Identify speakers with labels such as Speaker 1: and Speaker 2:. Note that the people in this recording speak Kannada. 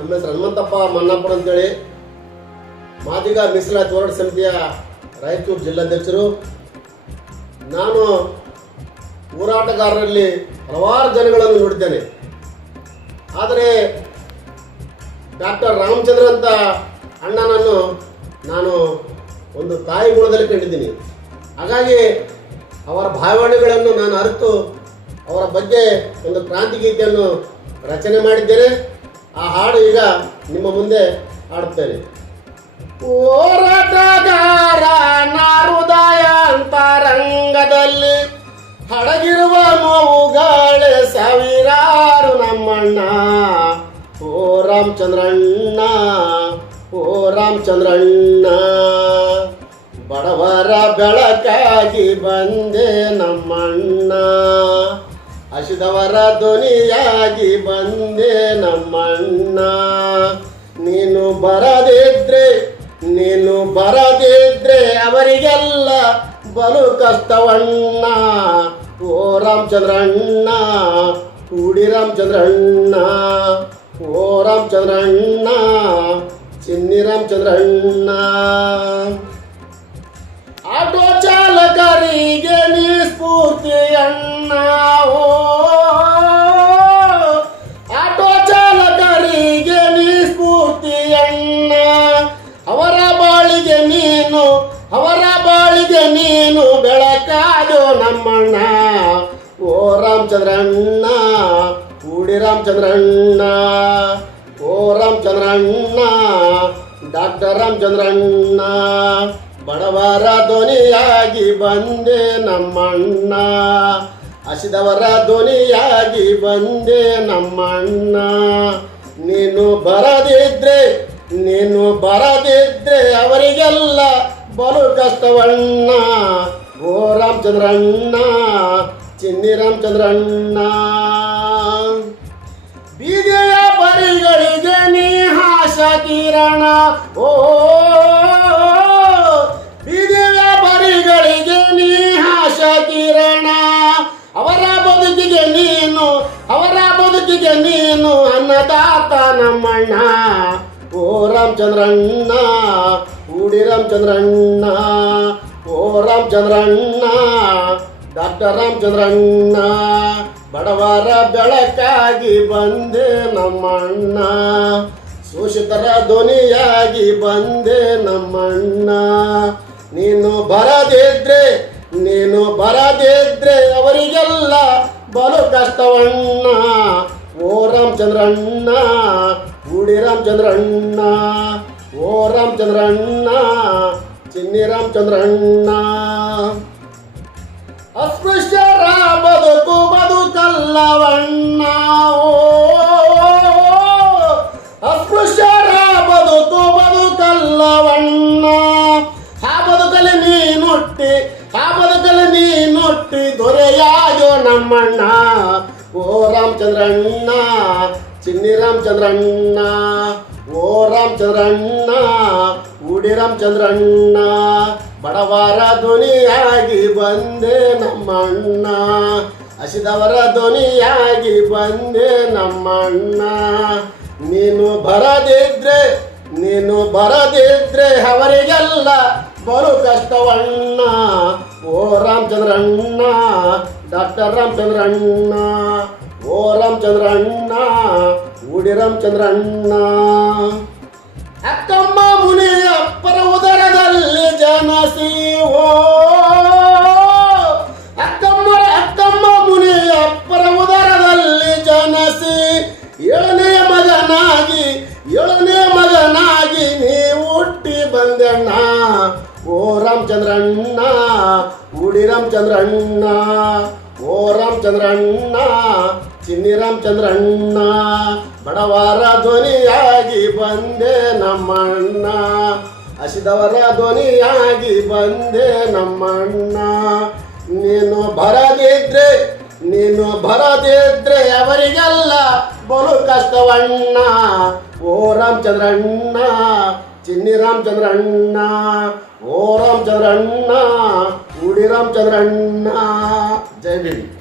Speaker 1: ನಮ್ಮ ಹೆಸರು ಹನುಮಂತಪ್ಪ ಮನ್ನಾಪುರ ಅಂತೇಳಿ ಮಾದಿಗ ಮೀಸಲಾತಿ ಹೋರಾಟ ಸಮಿತಿಯ ರಾಯಚೂರು ಜಿಲ್ಲಾಧ್ಯಕ್ಷರು. ನಾನು ಹೋರಾಟಗಾರರಲ್ಲಿ ಹಲವಾರು ಜನಗಳನ್ನು ನೋಡಿದ್ದೇನೆ. ಆದರೆ ಡಾಕ್ಟರ್ ರಾಮಚಂದ್ರ ಅಂತ ಅಣ್ಣನನ್ನು ನಾನು ಒಂದು ತಾಯಿ ಗುಣದಲ್ಲಿ ಕಂಡಿದ್ದೀನಿ. ಹಾಗಾಗಿ ಅವರ ಭಾವನೆಗಳನ್ನು ನಾನು ಅರಿತು ಅವರ ಬಗ್ಗೆ ಒಂದು ಕ್ರಾಂತಿ ಗೀತೆಯನ್ನು ರಚನೆ ಮಾಡಿದ್ದೇನೆ. ಆ ಹಾಡು ಈಗ ನಿಮ್ಮ ಮುಂದೆ ಹಾಡುತ್ತೇನೆ. ಹೋರಾಟಗಾರ ನಾರುದಯ ಅಂತರಂಗದಲ್ಲಿ ಹಡಗಿರುವ ಮೂಗಾಳೆ ಸಾವಿರಾರು ನಮ್ಮಣ್ಣ. ಓ ರಾಮಚಂದ್ರಣ್ಣ ಓ ರಾಮಚಂದ್ರಣ್ಣ, ಬಡವರ ಬೆಳಕಾಗಿ ಬಂದೆ ನಮ್ಮಣ್ಣ. ಹಸಿದವರ ಧ್ವನಿಯಾಗಿ ಬಂದೆ ನಮ್ಮಣ್ಣ. ನೀನು ಬರದಿದ್ರೆ ನೀನು ಬರದಿದ್ರೆ ಅವರಿಗೆಲ್ಲ ಬಲು ಕಷ್ಟವಣ್ಣ. ಓ ರಾಮಚಂದ್ರಣ್ಣ, ಕೂಡಿ ರಾಮಚಂದ್ರಣ್ಣ. ಓ ರಾಮಚಂದ್ರಣ್ಣ, ಚಿನ್ನಿ ರಾಮಚಂದ್ರಣ್ಣ. ಆಟೋ ಚಾಲಕರಿಗೆ ನಮ್ಮಣ್ಣ ಓ ರಾಮಚಂದ್ರಣ್ಣ, ಕೂಡಿ ರಾಮಚಂದ್ರಣ್ಣ, ಓ ರಾಮಚಂದ್ರಣ್ಣ, ಡಾಕ್ಟರ್ ರಾಮಚಂದ್ರಣ್ಣ, ಬಡವರ ಧ್ವನಿಯಾಗಿ ಬಂದೆ ನಮ್ಮಣ್ಣ, ಹಸಿದವರ ಧ್ವನಿಯಾಗಿ ಬಂದೆ ನಮ್ಮಣ್ಣ. ನೀನು ಬರದಿದ್ರೆ ನೀನು ಬರದಿದ್ರೆ ಅವರಿಗೆಲ್ಲ ಬಲು ಕಷ್ಟವಣ್ಣ. ಓ ರಾಮಚಂದ್ರಣ್ಣ, ಚಿನ್ನಿ ರಾಮಚಂದ್ರಣ್ಣ. ಬೀದಿಯ ಪರಿಗಳಿಗೆ ನೀ ಹಾಸ ಕಿರಣ. ಓ, ಬೀದಿಯ ಪರಿಗಳಿಗೆ ನೀ ಹಾಸ ಕಿರಣ. ಅವರ ಬದುಕಿಗೆ ನೀನು, ಅವರ ಬದುಕಿಗೆ ನೀನು ಅನ್ನದಾತ ನಮ್ಮಣ್ಣ. ಓ ರಾಮಚಂದ್ರಣ್ಣ, ಕೂಡಿ ರಾಮಚಂದ್ರಣ್ಣ. ಓ ರಾಮಚಂದ್ರಣ್ಣ, ಡಾಕ್ಟರ್ ರಾಮಚಂದ್ರಣ್ಣ, ಬಡವರ ಬೆಳಕಾಗಿ ಬಂದೆ ನಮ್ಮಣ್ಣ, ಶೋಷಿತರ ಧ್ವನಿಯಾಗಿ ಬಂದೆ ನಮ್ಮಣ್ಣ. ನೀನು ಬರದಿದ್ರೆ ನೀನು ಬರದಿದ್ರೆ ಅವರಿಗೆಲ್ಲ ಬಲು ಕಷ್ಟವಣ್ಣ. ಓ ರಾಮಚಂದ್ರಣ್ಣ ಕೂಡಿ ರಾಮಚಂದ್ರಣ್ಣ, ಓ ರಾಮಚಂದ್ರಣ್ಣ ಚಿನ್ನಿ ರಾಮಚಂದ್ರಣ್ಣ ಅಸ್ಪೃಶ್ಯರ ಬದುಕು ಬದುಕಲ್ಲವಣ್ಣ ಓ ಅಸ್ಪೃಶ್ಯರ ಬದುಕು ಬದುಕಲ್ಲವಣ್ಣ ಆ ಬದುಕಲ್ಲಿ ನೀನುಟ್ಟಿ ಆ ಬದುಕಲ್ಲಿ ನೀನುಟ್ಟಿ ದೊರೆಯಾಗೋ ನಮ್ಮಣ್ಣ ಓ ರಾಮಚಂದ್ರಣ್ಣ ಚಿನ್ನಿ ರಾಮಚಂದ್ರಣ್ಣ ಓ ರಾಮಚಂದ್ರಣ್ಣ ಉಡಿ ರಾಮಚಂದ್ರಣ್ಣ, ಬಡವರ ಧ್ವನಿಯಾಗಿ ಬಂದೆ ನಮ್ಮಣ್ಣ, ಹಸಿದವರ ಧ್ವನಿಯಾಗಿ ಬಂದೆ ನಮ್ಮಣ್ಣ. ನೀನು ಬರದಿದ್ರೆ ನೀನು ಬರದಿದ್ರೆ ಅವರಿಗೆಲ್ಲ ಬರು ಕಷ್ಟವಣ್ಣ. ಓ ರಾಮಚಂದ್ರಣ್ಣ, ಡಾಕ್ಟರ್ ರಾಮಚಂದ್ರಣ್ಣ, ಓ ರಾಮಚಂದ್ರಣ್ಣ ಉಡಿ ರಾಮಚಂದ್ರಣ್ಣ ಅಕ್ಕಮ್ಮ ಮುನಿ ಅಪ್ಪರ ಉದರದಲ್ಲಿ ಜನಸಿ ಓ ಅಕ್ಕಮ್ಮ ಅಕ್ಕಮ್ಮ ಮುನಿ ಅಪ್ಪರ ಉದರದಲ್ಲಿ ಜನಸಿ. ಏಳನೇ ಮಗನಾಗಿ ಏಳನೇ ಮಗನಾಗಿ ನೀ ಹುಟ್ಟಿ ಬಂದಣ್ಣ. ಓ ರಾಮಚಂದ್ರಣ್ಣ ಉಡಿ ರಾಮಚಂದ್ರಣ್ಣ ಓ ರಾಮಚಂದ್ರಣ್ಣ ಚಿನ್ನಿ ರಾಮಚಂದ್ರಣ್ಣ ಬಡವರ ಧ್ವನಿಯಾಗಿ ಬಂದೆ ನಮ್ಮಣ್ಣ. ಹಸಿದವರ ಧ್ವನಿಯಾಗಿ ಬಂದೆ ನಮ್ಮಣ್ಣ. ನೀನು ಬರದಿದ್ರೆ ನೀನು ಬರದಿದ್ರೆ ಅವರಿಗೆಲ್ಲ ಬಲು ಕಷ್ಟವಣ್ಣ. ಓ ರಾಮಚಂದ್ರಣ್ಣ ಚಿನ್ನಿ ರಾಮಚಂದ್ರಣ್ಣ ಓ ರಾಮಚಂದ್ರಣ್ಣ ಉಡಿ ರಾಮಚಂದ್ರಣ್ಣ ಜೈ ಭೀಮ್.